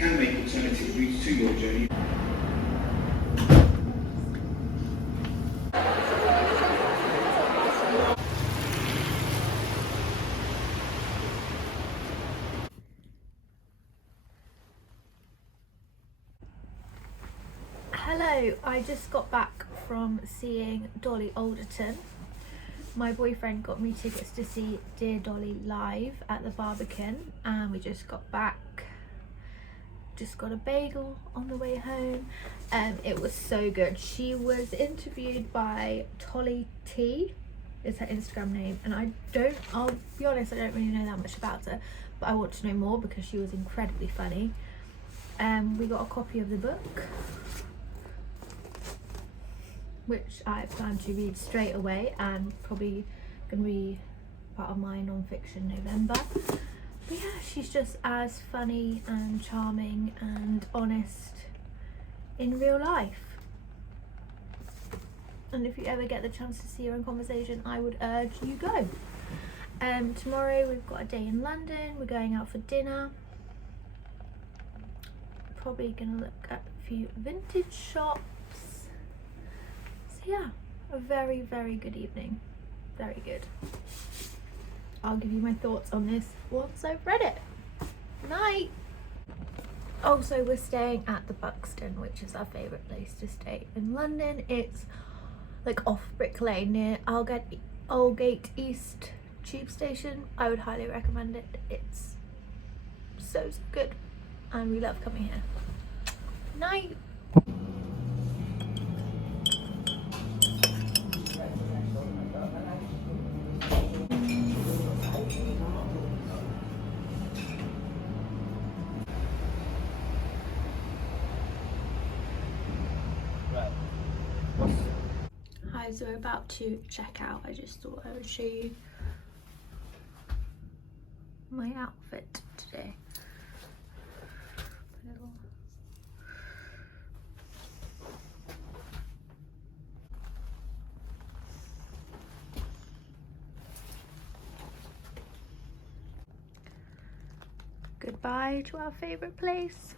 can make alternative routes to your journey. Hello, I just got back from seeing Dolly Alderton. My boyfriend got me tickets to see Dear Dolly live at the Barbican, and we just got back. Just got a bagel on the way home, and it was so good. She was interviewed by Tolly T, is her Instagram name, and I'll be honest, I don't really know that much about her, but I want to know more because she was incredibly funny. We got a copy of the book, which I plan to read straight away, and probably gonna be part of my non-fiction November. But yeah, she's just as funny and charming and honest in real life. And if you ever get the chance to see her in conversation, I would urge you go. Tomorrow we've got a day in London. We're going out for dinner. Probably gonna look at a few vintage shops. So yeah, a very, very good evening. Very good. I'll give you my thoughts on this once I've read it. Night. Also, we're staying at the Buxton, which is our favourite place to stay in London. It's like off Brick Lane near Aldgate East Tube Station. I would highly recommend it. It's so good, and we love coming here. Night. Hi, so we're about to check out. I just thought I would show you my outfit today. Goodbye to our favourite place.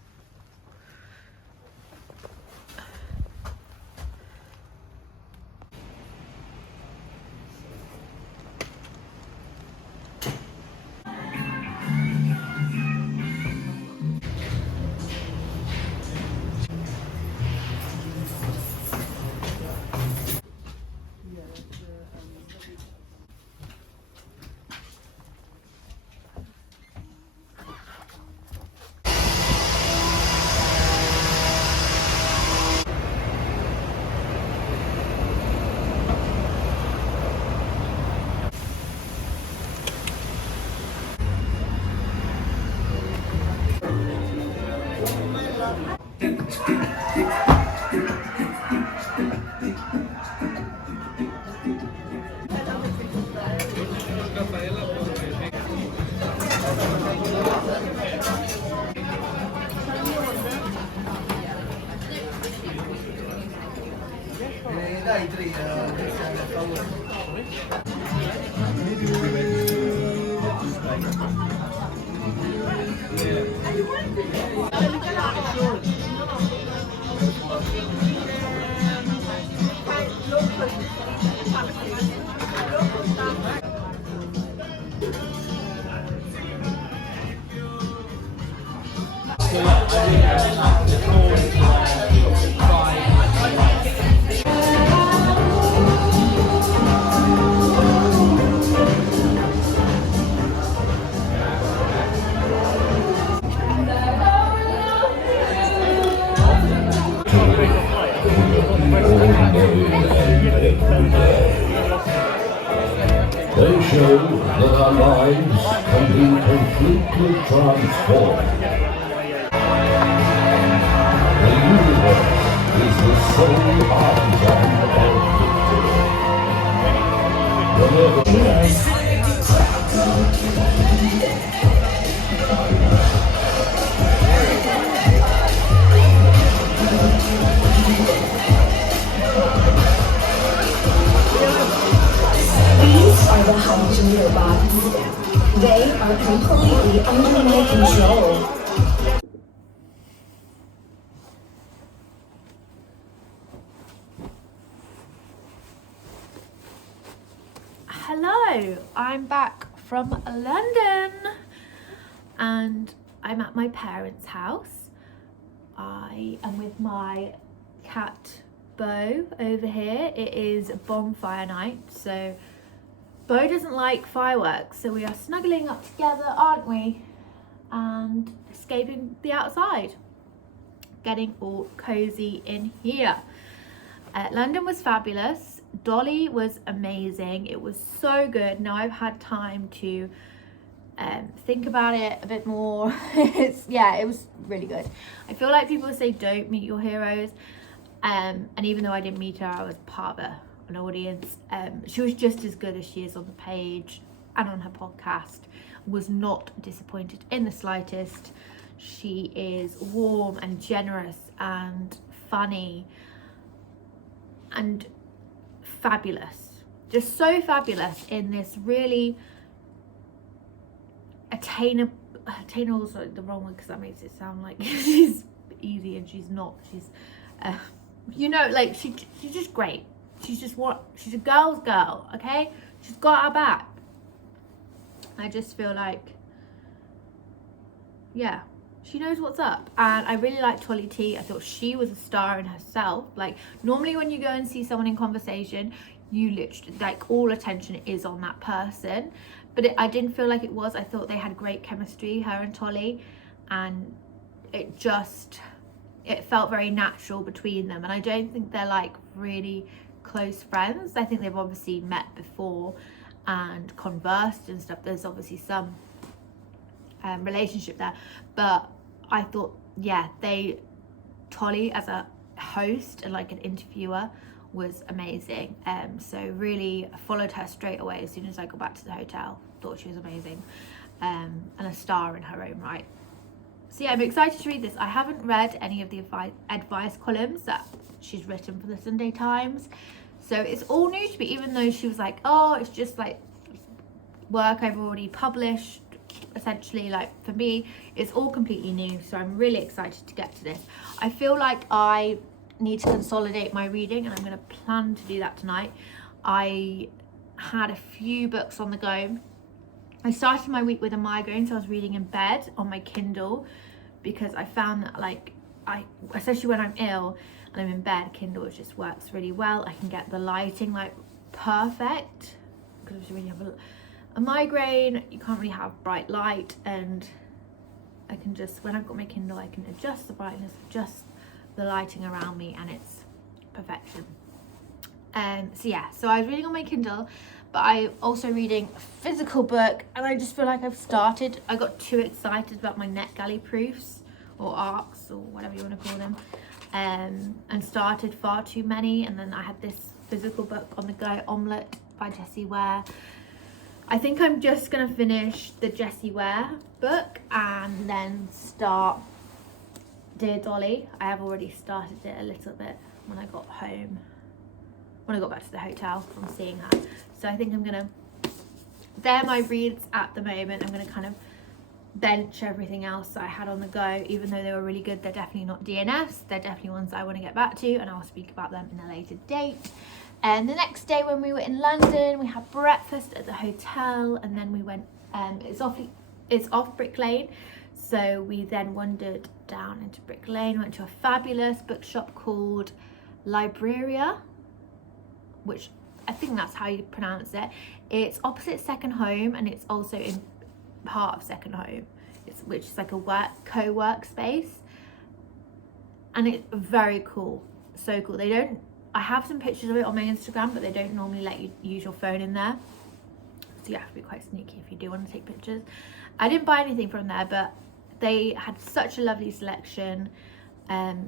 They show that our lives can be completely transformed. The universe is the sole artisan of victory. These are the Hangzhou robots. They are completely under my control. Hello, I'm back from London and I'm at my parents' house. I am with my cat Bo over here. It is bonfire night, so Bo doesn't like fireworks, so we are snuggling up together, aren't we? And escaping the outside, getting all cozy in here. London was fabulous. Dolly was amazing. It was so good. Now I've had time to think about it a bit more. It was really good. I feel like people say don't meet your heroes, and even though I didn't meet her, I was part of an audience. She was just as good as she is on the page and on her podcast. Was not disappointed in the slightest. She is warm and generous and funny and fabulous, just so fabulous in this really attainable is like the wrong one because that makes it sound like she's easy and she's not. She's like she's just great. She's a girl's girl, okay? She's got our back. I just feel like, yeah, she knows what's up. And I really liked Tolly T. I thought she was a star in herself. Like, normally when you go and see someone in conversation, you literally, like, all attention is on that person. But I didn't feel like it was. I thought they had great chemistry, her and Tolly. And it felt very natural between them. And I don't think they're, like, really close friends. I think they've obviously met before and conversed and stuff. There's obviously some relationship there, but I thought, yeah, Tolly as a host and like an interviewer was amazing. So really followed her straight away as soon as I got back to the hotel. Thought she was amazing, and a star in her own right. So yeah, I'm excited to read this. I haven't read any of the advice columns that she's written for the Sunday Times, so it's all new to me, even though she was like, oh, it's just like work I've already published. Essentially, like, for me, it's all completely new, so I'm really excited to get to this. I feel like I need to consolidate my reading, and I'm going to plan to do that tonight. I had a few books on the go. I started my week with a migraine, so I was reading in bed on my Kindle, because I found that, like, especially when I'm ill and I'm in bed, Kindle just works really well. I can get the lighting like perfect, because when you have a migraine, you can't really have bright light, and I can just, when I've got my Kindle, I can adjust the brightness, adjust the lighting around me, and it's perfection. So I was reading on my Kindle, but I'm also reading a physical book, and I just feel like I got too excited about my NetGalley proofs or arcs or whatever you want to call them, and started far too many, and then I had this physical book on the go, Omelette by Jessie Ware. I think I'm just going to finish the Jessie Ware book and then start Dear Dolly. I have already started it a little bit when I got home, when I got back to the hotel from seeing her. So I think I'm going to, they're my reads at the moment. I'm going to kind of bench everything else that I had on the go. Even though they were really good, they're definitely not DNFs. They're definitely ones I want to get back to, and I'll speak about them in a later date. And the next day when we were in London, we had breakfast at the hotel, and then we went, it's off Brick Lane, so we then wandered down into Brick Lane, went to a fabulous bookshop called Libreria, which I think that's how you pronounce it. It's opposite Second Home, and it's also in part of Second Home, which is like a co-work space, and it's very cool, so cool. I have some pictures of it on my Instagram, but they don't normally let you use your phone in there, so you have to be quite sneaky if you do want to take pictures. I didn't buy anything from there, but they had such a lovely selection, such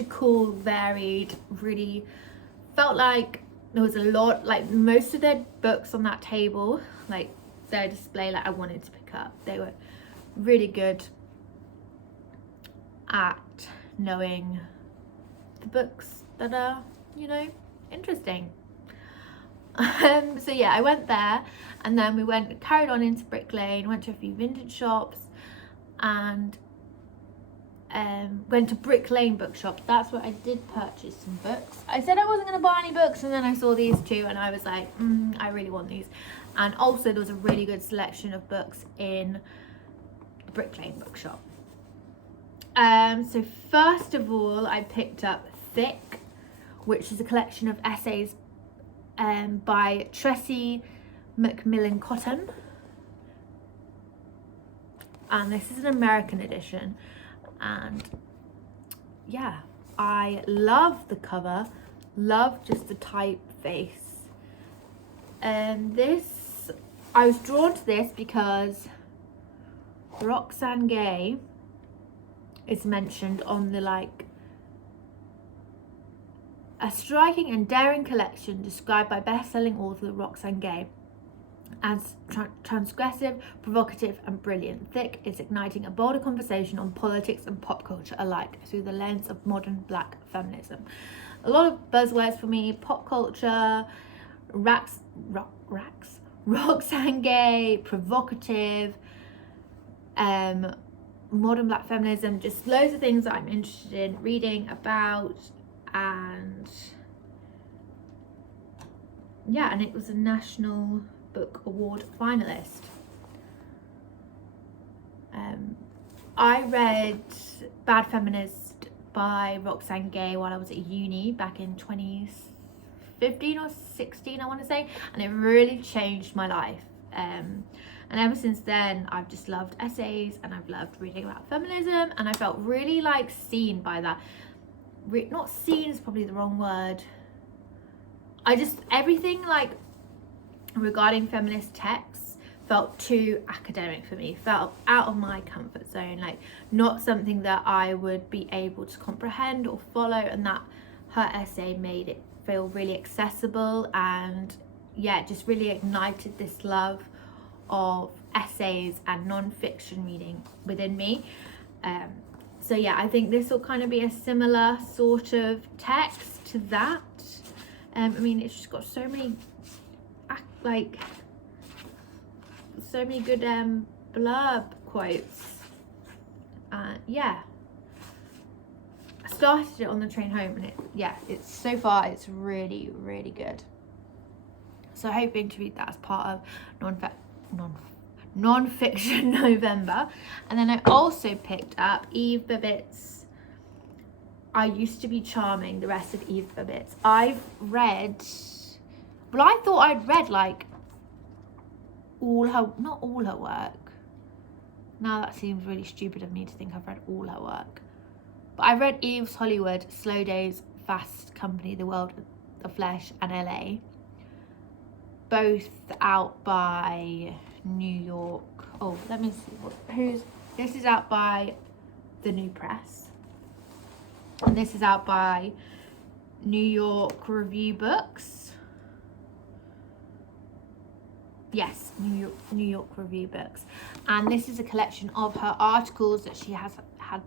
a cool, varied, really felt like there was a lot, like most of their books on that table, like their display, like I wanted to pick up. They were really good at knowing the books that are, interesting. So yeah, I went there, and then we carried on into Brick Lane, went to a few vintage shops, and went to Brick Lane bookshop. That's where I did purchase some books. I said I wasn't going to buy any books, and then I saw these two and I was like, I really want these. And also there was a really good selection of books in Brick Lane bookshop. So first of all, I picked up Thick, which is a collection of essays by Tressie McMillan Cotton. And this is an American edition. And yeah, I love the cover, love just the typeface. And this, I was drawn to this because Roxane Gay is mentioned on the a striking and daring collection described by best-selling author Roxane Gay as transgressive, provocative and brilliant. Thick is igniting a bolder conversation on politics and pop culture alike through the lens of modern black feminism. A lot of buzzwords for me: pop culture, Roxane Gay, provocative, modern black feminism, just loads of things that I'm interested in reading about. And yeah, and it was a National Book Award finalist. I read Bad Feminist by Roxane Gay while I was at uni back in 2015 or 16, I want to say, and it really changed my life. And ever since then I've just loved essays, and I've loved reading about feminism, and I felt really seen by that. Not seen is probably the wrong word. Everything regarding feminist texts felt too academic for me, felt out of my comfort zone, not something that I would be able to comprehend or follow, and that her essay made it feel really accessible, and yeah, just really ignited this love of essays and non-fiction reading within me. So yeah, I think this will kind of be a similar sort of text to that. I mean, it's just got so many good blurb quotes. Yeah, I started it on the train home, and it's so far it's really, really good. So hoping to read that as part of non-fiction November. And then I also picked up Eve Babbitt's I Used to Be Charming, the rest of Eve Babbitt's. I thought I'd read not all her work. Now that seems really stupid of me to think I've read all her work. But I read Eve's Hollywood, Slow Days, Fast Company, The World of Flesh and LA. Both out by New York. Oh, let me see. This is out by The New Press. And this is out by New York Review Books. Yes, New York Review Books. And this is a collection of her articles that she had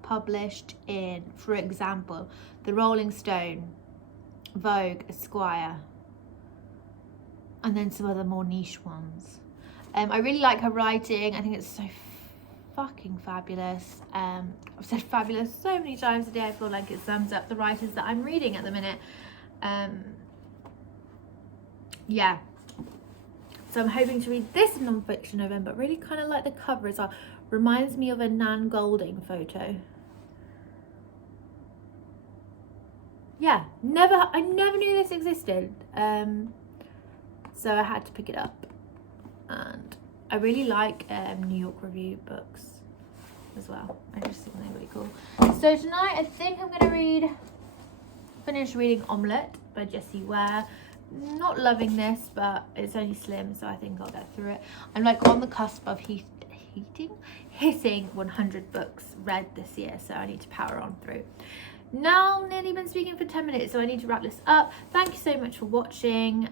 published in, for example, The Rolling Stone, Vogue, Esquire, and then some other more niche ones. I really like her writing. I think it's so fucking fabulous. I've said fabulous so many times today. I feel like it sums up the writers that I'm reading at the minute. Yeah. So I'm hoping to read this in non-fiction November. Really kind of like the cover as well. Reminds me of a Nan Golding photo. Yeah, I never knew this existed. So I had to pick it up. And I really like New York Review Books as well. I just think they're really cool. So tonight I think I'm going to finish reading Omelette by Jessie Ware. Not loving this, but it's only slim, so I think I'll get through it. I'm on the cusp of hitting 100 books read this year, so I need to power on through. Now nearly been speaking for 10 minutes, so I need to wrap this up. Thank you so much for watching.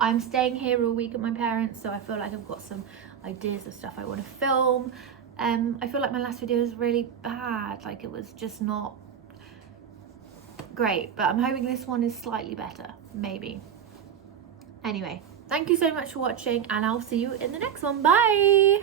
I'm staying here all week at my parents', so I feel like I've got some ideas of stuff I want to film. I feel like my last video was really bad, it was just not great, but I'm hoping this one is slightly better, maybe. Anyway, thank you so much for watching, and I'll see you in the next one. Bye!